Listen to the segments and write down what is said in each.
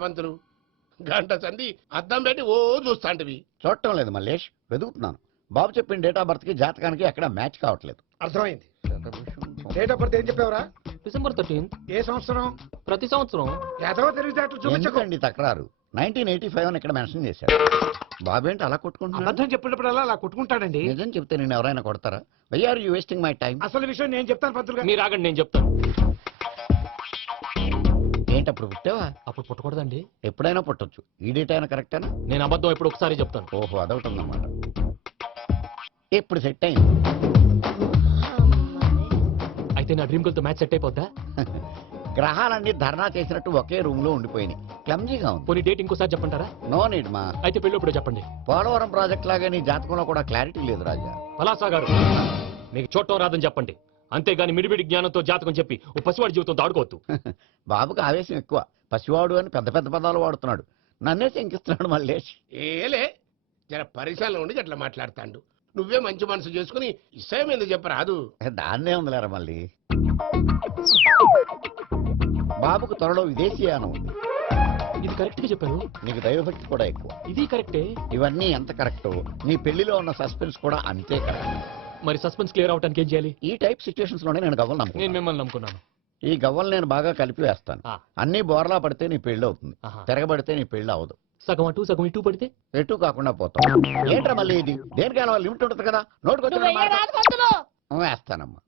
పంతులు గంట సంధి అద్దం పెట్టి ఓ చూస్తాంటివి. చూడటం లేదు మల్లేష్, వెతుకుతున్నాను. బాబు చెప్పిన డేట్ ఆఫ్ బర్త్ కి జాతకానికి ఎక్కడ మ్యాచ్ కావట్లేదు. అర్థమైంది. డేట్ ఆఫ్ బర్త్ ఏం చెప్పావురా? December 13th. ఏ సంవత్సరం? ప్రతి సంవత్సరం. ఏదో తెలివితేటలు చూపించకండి. ఎందుకండి తక్రారు? 1985 అని ఇక్కడ మెన్షన్ చేశారు. బాబు ఏంటి అలా కొట్టుకుంటున్నాడు? అబద్ధం చెప్పినప్పుడల్లా అలా కొట్టుకుంటాడండి. నిజం చెప్తే నేను ఎవరైనా కొడతారా? Why are you wasting my time? అసలు విషయం నేను చెప్తాను పంతులు గారు. మీరు ఆగండి, నేను చెప్తాను. ఏంటి అప్పుడు పుట్టావా? అప్పుడు పుట్టకూడదండి. ఎప్పుడైనా పుట్టొచ్చు. ఈ డేట్ అయినా కరెక్టేనా? నేను అబద్ధం ఎప్పుడు ఒకసారి చెప్తాను. ఓహో, అదొకటి ఉందన్నమాట. ఇప్పుడు సెట్ అయింది. అయితే నా డ్రీమ్ గర్ల్ తో మ్యాచ్ సెట్ అయిపోద్దా? గ్రహాలన్నీ ధర్నా చేసినట్టు ఒకే రూమ్ లో ఉండిపోయినాయి. క్లమ్జీగా ఉంది. పోనీ డేట్ ఇంకోసారి చెప్పంటారా? నో నీడ్ మా. అయితే పెళ్ళప్పుడు చెప్పండి. పోలవరం ప్రాజెక్ట్ లాగా నీ జాతకంలో కూడా క్లారిటీ లేదు రాజా. పలాసా గారు, మీకు చూడటం రాదని చెప్పండి. అంతేగాని మిడిమిడి జ్ఞానంతో జాతకం చెప్పి ఓ పసివాడి జీవితంతో ఆడుకోవద్దు. బాబుకి ఆవేశం ఎక్కువ. పసివాడు అని పెద్ద పెద్ద పదాలు వాడుతున్నాడు. నన్నే శంకిస్తున్నాడు మల్లేష్. ఏలే జర పరిశీలన ఉండి అట్లా మాట్లాడతాండు. నువ్వే మంచి మనసు చేసుకుని ఇష్టం ఎందుకు చెప్పరాదు? దాన్నే ఉందిలేరా మళ్ళీ. బాబుకు త్వరలో విదేశీయానం ఉంది. ఇది కరెక్ట్ గా చెప్పారు. నీకు దైవభక్తి కూడా ఎక్కువ. ఇది కరెక్టే. ఇవన్నీ ఎంత కరెక్టో నీ పెళ్లిలో ఉన్న సస్పెన్స్ కూడా అంతే కరెక్ట్. మరి సస్పెన్స్ క్లియర్ అవడానికి ఏం చేయాలి? ఈ టైప్ సిచ్యువేషన్స్ లోనే నేను గవ్వలు నేను నమ్ముకున్నాను. మిమ్మల్ని నమ్ముకున్నాను. ఈ గవ్వలు నేను బాగా కలిపి వేస్తాను. అన్ని బోర్లా పడితే నీ పెళ్లి అవుతుంది. తిరగబడితే నీ పెళ్లి అవదు. సగం అటు సగం ఇటు పడితే ఎటు కాకుండా పోతాం. ఏంట్రా మళ్ళీ ఇది? దేనికైనా లిమిట్ ఉంటుంది కదా. నోటుకొచ్చి వేస్తానమ్మా.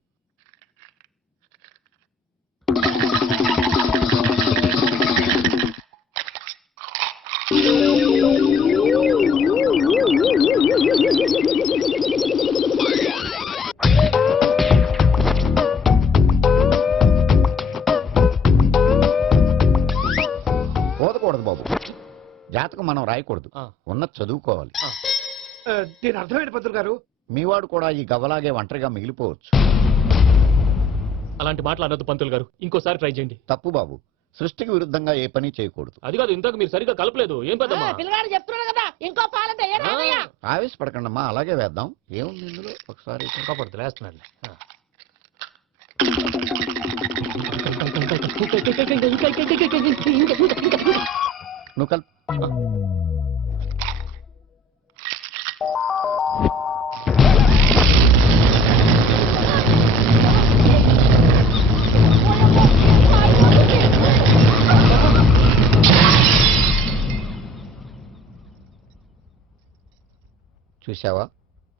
పోదకూడదు బాబు. జాతకం మనం రాయకూడదు, ఉన్నది చదువుకోవాలి. దీని అర్థమైంది పంతులు గారు. మీవాడు కూడా ఈ గవ్వలాగే ఒంటరిగా మిగిలిపోవచ్చు. అలాంటి మాటలు అనొద్దు పంతులు గారు. ఇంకోసారి ట్రై చేయండి. తప్పు బాబు. సృష్టికి విరుద్ధంగా ఏ పని చేయకూడదు. అది కాదు, ఇంతకు మీరు సరిగ్గా కలపలేదు. ఏం పెద్దమ్మా? ఆవేశపడకండమ్మా, అలాగే వేద్దాం. ఏముంది ఇందులో? ఒకసారి ఇంకా పడుతుంది, వేస్తున్నాను. నువ్వు కల్. చూసావా,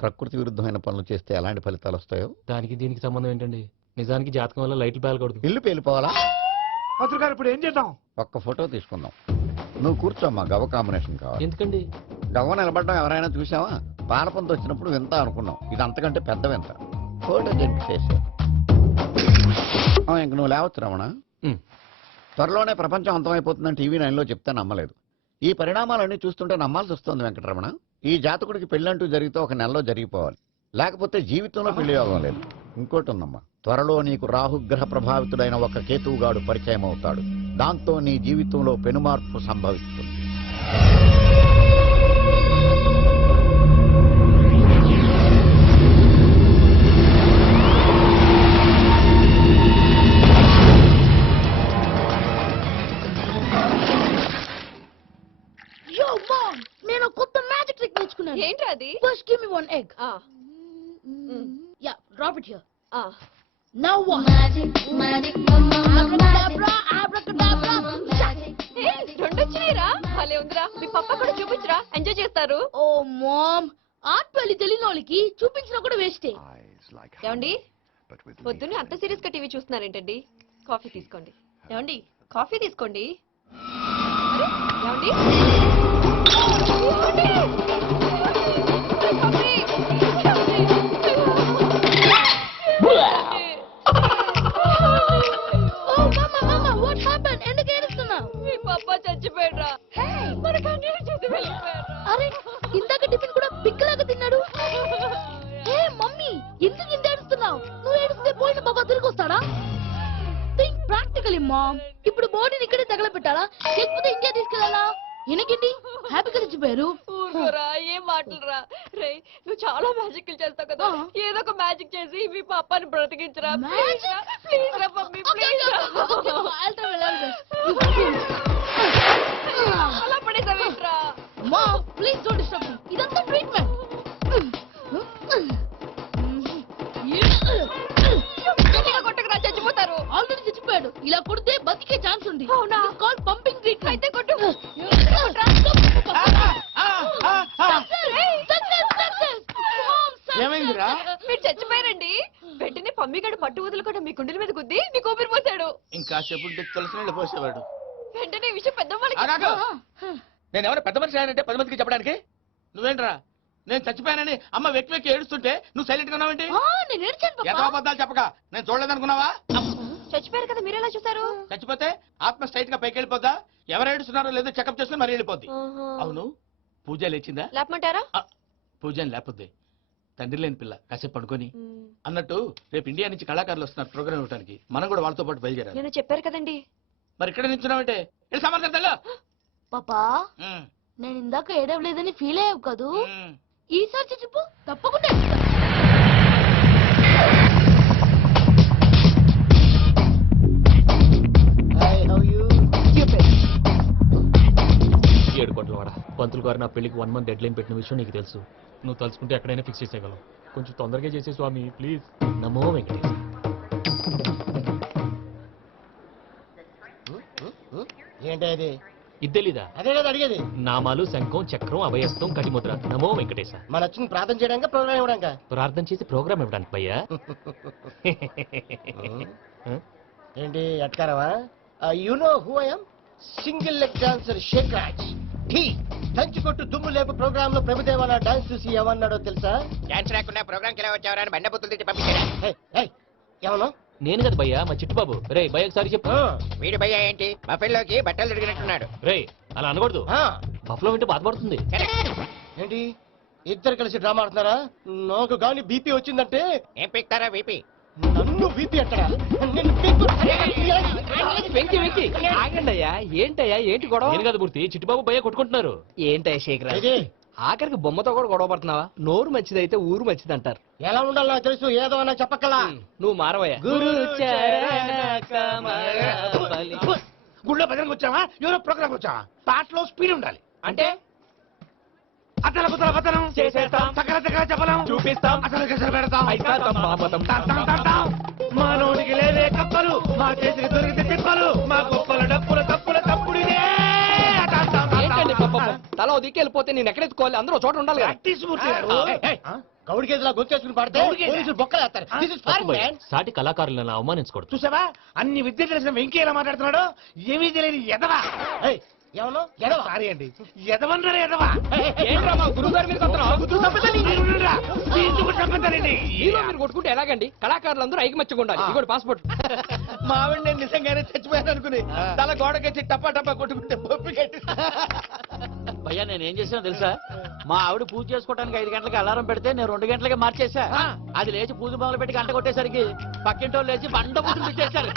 ప్రకృతి విరుద్ధమైన పనులు చేస్తే ఎలాంటి ఫలితాలు వస్తాయో. దానికి దీనికి సంబంధం ఏంటండి? నిజానికి జాతకం వల్ల లైట్లు పేలకూడదు. ఇల్లు పేలిపోవాలా? పంతులు గారు ఇప్పుడు ఏం చేద్దాం? ఒక్క ఫోటో తీసుకుందాం. నువ్వు కూర్చోమ్మా. గవ్వ కాంబినేషన్ కావాలి. ఎందుకండి? గవ్వ నిలబడడం ఎవరైనా చూసావా? పాలపంతో వచ్చినప్పుడు వింత అనుకున్నాం. ఇది అంతకంటే పెద్ద వింత. ఫోటో చేసే ఇంక నువ్వు లేవచ్చు రమణ. త్వరలోనే ప్రపంచం అంతమైపోతుందని టీవీ 9లో చెప్తే నమ్మలేదు. ఈ పరిణామాలన్నీ చూస్తుంటే నమ్మాల్సి వస్తుంది వెంకటరమణ. ఈ జాతకుడికి పెళ్ళంటూ జరిగితే ఒక నెలలో జరిగిపోవాలి, లేకపోతే జీవితంలో పెళ్లి యోగం లేదు. ఇంకోటి ఉందమ్మా, త్వరలో నీకు రాహుగ్రహ ప్రభావితుడైన ఒక కేతువుగాడు పరిచయం అవుతాడు. దాంతో నీ జీవితంలో పెనుమార్పు సంభవిస్తుంది. నేను కొత్త మ్యాజిక్ ట్రిక్ నేర్చుకున్నాను. ఏంటి అది? First give me one egg. Yeah, drop it here. Now what? Magic అబ్రాకడబ్రా అబ్రాకడబ్రా. రెండు వచ్చినాయిరా. భలే ఉందిరా. మీ పప్ప కూడా చూపించరా, ఎంజాయ్ చేస్తారు. ఓ మామ్, ఆర్ట్ పెళ్లి తెలియని వాళ్ళకి చూపించినా కూడా వేస్టే. ఏమండి, పొద్దున్నే అంత సీరియస్ గా టీవీ చూస్తున్నారేంటండి? కాఫీ తీసుకోండి. ఏమండి, కాఫీ తీసుకోండి. ఏమండి, మీ పప్ప చచ్చిపోయాడ్రా. మనకు అన్యాయం చేసి వెళ్ళిపోయాడ్రా. అరే, ఇందాక టిఫిన్ కూడా పిక్కలాగా తిన్నాడు. హే మమ్మీ, ఎందుకు ఇంత ఏడుస్తున్నావు? నువ్వు ఏడిస్తే పోయిన బాబా తిరిగి వస్తాడా? Think practically ma'am. ఇప్పుడు బాడీని ఇక్కడే తగలబెట్టాలా, లేకపోతే ఇండియా తీసుకెళ్ళాలా? ఎనకండి హ్యాపీగా చచ్చిపోయారు. ఊరుకోరా, ఏం మాటలురా. రే, నువ్వు చాలా మ్యాజిక్ చేస్తావు కదా, ఏదో ఒక మ్యాజిక్ చేసి మీ పాపాని బ్రతికించరా. ప్లీజ్ రా మమ్మీ, ప్లీజ్ రా. అలా పడేసావేంట్రా? Mom please don't disturb me. ఇదంతా ట్రీట్మెంట్. గట్టిగా కొట్టకురా, చచ్చిపోతారు. ఆల్రెడీ చచ్చిపోయాడు. ఇలా కొడితే బతికే ఛాన్స్ ఉంది. అవునా? Call pumping treatment. అయితే కొట్టు. ఏమైందిరా? మీరు చచ్చిపోయారండి. వెంటనే పమ్మిగాడు పట్టు వదులుకుండా మీ గుండెల మీద గుద్ది మీకు ఊపిరి పోసాడు. ఇంకా చెప్పు తులసి నీళ్ళు పోసేవాడు. వెంటనే ఈ విషయం పెద్దవాళ్ళకి ఆగాగు. నేను ఎవరైనా పెద్ద మనిషి ఆయనంటే 10 మందికి చెప్పడానికి నువ్వేంట్రా నేను చచ్చిపోయానని అమ్మ వెక్కి వెక్కి ఏడుస్తుంటే నువ్వు సైలెంట్ గా ఉన్నావేంటి? నేను ఏడ్చాను ఎంతో పాపా. అబద్ధాలు చెప్పక నేను చూడలేదనుకున్నావా? చచ్చిపోయారు కదా, మీరెలా చూసారు? చచ్చిపోతే ఆత్మ స్ట్రైట్ గా పైకి వెళ్ళిపోద్దా? ఎవరు ఏడుస్తున్నారో లేదో చెకప్ చేసుకుని మరీ వెళ్ళిపోద్ది. అవును పూజ లేచిందా? లేపమంటారా? పూజ లేకపోద్ది. తండ్రి లేని పిల్ల కాసేపు పడుకొని అన్నట్టు రేపు ఇండియా నుంచి కళాకారులు వస్తున్నారు ప్రోగ్రామ్ ఇవ్వడానికి. మనం కూడా వాళ్ళతో పాటు బయలుదేరాలి. నేను చెప్పారు కదండి. మరి ఇక్కడ నిల్చున్నావంటే వెళ్ళి సమాధానం తెల్ల. పాపా నేను ఇందాక ఏడవలేదని ఫీల్ అయ్యావు కదూ. ఈసారి చచ్చిపో తప్పకుండా ఏడుస్తా. ఏడు కోట్ల వాడ పంతులు గారు నా పెళ్లికి 1 month డెడ్ లైన్ పెట్టిన విషయం నీకు తెలుసు. నువ్వు తలుచుకుంటే ఎక్కడైనా ఫిక్స్ చేసేయగలవు. కొంచెం తొందరగా చేసే స్వామి ప్లీజ్. నమో వెంకటేశ్. ఏంటి అది? ఇది తెలీదా? అదే కదా అడిగేది. నామాలు శంఖం చక్రం అభయస్తం కటిముద్ర. నమో వెంకటేశ. మన వచ్చింది ప్రార్థన చేయడానికి ప్రోగ్రామ్ ఇవ్వడానిక? ప్రార్థన చేసి ప్రోగ్రామ్ ఇవ్వడానికి భయ్యా. ఏంటి ఎట్కారవా? You know who I am? Single leg dancer Sheikh Raj. టీ దంచి కొట్టు దుమ్ము లేపు ప్రోగ్రామ్ లో ప్రభుదేవ నా డాన్స్ చూసి ఏమన్నాడో తెలుసా? డాన్స్ రాకుండా ప్రోగ్రామ్ కి ఎలా వచ్చావరా అని బండ బుద్ధులు తిట్టి పంపించాడా? ఏమన్నా? నేను కదా భయ్యా మా చిట్టుబాబు. రే భయ్య ఒకసారి చెప్పు. వీడి భయ్య ఏంటి బఫెల్లోకి బట్టలు తిరిగినట్టున్నాడు. రే అలా అనకూడదు. బఫ్లో వింటే బాధపడుతుంది. ఏంటి ఇద్దరు కలిసి డ్రామా ఆడుతున్నారా? నాకు గాని బీపీ వచ్చిందంటే ఏం పీక్తారా వీపీ? నన్ను బీపీ ఎక్కడా? నిన్ను పీక్కు- వెంకి వెంకి ఆగండి అయ్యా. ఏంటయ్యా ఏంటి గొడవ? నేను కదా మూర్తి చిట్టుబాబు భయ్య కొట్టుకుంటున్నారు. ఏంటయ్యా శేఖర్ ఇది ఆఖరికి బొమ్మతో కూడా గొడవ పడుతున్నావా? నోరు మంచిదైతే ఊరు మంచిది అంటారు. ఎలా ఉండాలో నాకు తెలుసు. ఏదో అన్నా చెప్పక్కలా. నువ్వు మారవయ్యా. గురు గుళ్ళో భజనకు వచ్చావా? ఎవరో ప్రోగ్రామ్ వచ్చావా? పాటలో స్పీడ్ ఉండాలి. అంటే అతల కుతల పతనం చేసేస్తాం. సకల సకల చెప్పలం చూపిస్తాం. అసలు గసలు పెడతాం. అయితాం పాపతం. తాం. మా నోటికి లేవే కప్పలు, మా చేతికి దొరికితే తిప్పలు, మా గొప్పల డప్పుల తప్పుల తప్పుడిదే. ఏంటండి పాపం? తల ఓ దిక్కు వెళ్ళిపోతే నేను ఎక్కడ ఎత్తుకోవాలి? అందరూ ఒక చోట ఉండాలి కదా. ప్రాక్టీస్ మూర్తి గారు. గౌడి గేదెలా గొంతేసుకుని పాడితే గౌడి గేదె? పోలీసులు బొక్కలు వేస్తారు. This is foreign, భయ్యా, man. సాటి కళాకారులను అవమానించకూడదు. చూసావా అన్ని విద్య తెలిసిన వెంకీ ఎలా మాట్లాడుతున్నాడు? ఏమీ తెలియని ఎదవా. ఏయ్, ఏమన్నా? ఎడవ. సారీ అండి, ఎదవన్నారా ఎదవా? ఏంట్రా మా గురువు గారి మీద కొడుతున్నావు? ఎందుకు చంపుతారండి? మీలో మీరు కొట్టుకుంటే ఎలాగండి? కళాకారులందరూ ఐకమత్యంగా ఉండాలి. ఇదిగోటి పాస్పోర్ట్. మా ఆవిడ నేను నిజంగానే చచ్చిపోయాను అనుకుని తల గోడకెచ్చి టపా టపా కొట్టుకుంటే బొప్పిగట్టి. భయ్యా నేను ఏం చేసానో తెలుసా? మా ఆవిడ పూజ చేసుకోవడానికి 5 గంటలకి అలారం పెడితే నేను 2 గంటలకి మార్చేసా. అది లేచి పూజ మొదలు పెట్టి గంట కొట్టేసరికి పక్కింటి వాళ్ళు లేచి బండ పూజలు పెట్టేశారు.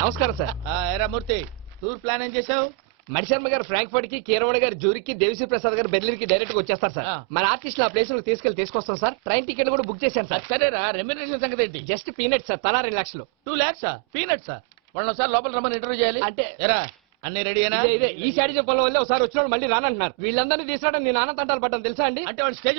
నమస్కారం సార్. ఎరా మూర్తి టూర్ ప్లాన్ ఏం చేసావు? మణిశర్మ గారు ఫ్రాంక్ఫర్ట్ కి, కీరవాణి గారు జూరికి, దేవిశ్రీ ప్రసాద్ గారు బెర్లిన్ కి డైరెక్ట్ గా వచ్చేస్తారు సార్. మన ఆర్టిస్ట్ ఆ ప్లేస్ తీసుకొస్తాం సార్. ట్రైన్ టికెట్ కూడా బుక్ చేశాను సార్. సరేరా రెమ్యూనరేషన్ సంగతి ఏంటి? Just peanut sir. తలా 2 లక్షలు. 2 lakhs పీనట్సా? వాళ్ళని ఒకసారి లోపల రమ్మని ఇంటర్వ్యూ చేయాలి. అంటే ఎరా అన్ని రెడీనా? ఇదే ఈ శాడీ చెప్పడం వల్ల ఒకసారి వచ్చిన మళ్ళీ రానంటున్నారు. వీళ్ళందరినీ తీసుకురావడం నేను ఆనందంటాలు పడ్డాను తెలుసా అండి. అంటే వాళ్ళు స్టేజ్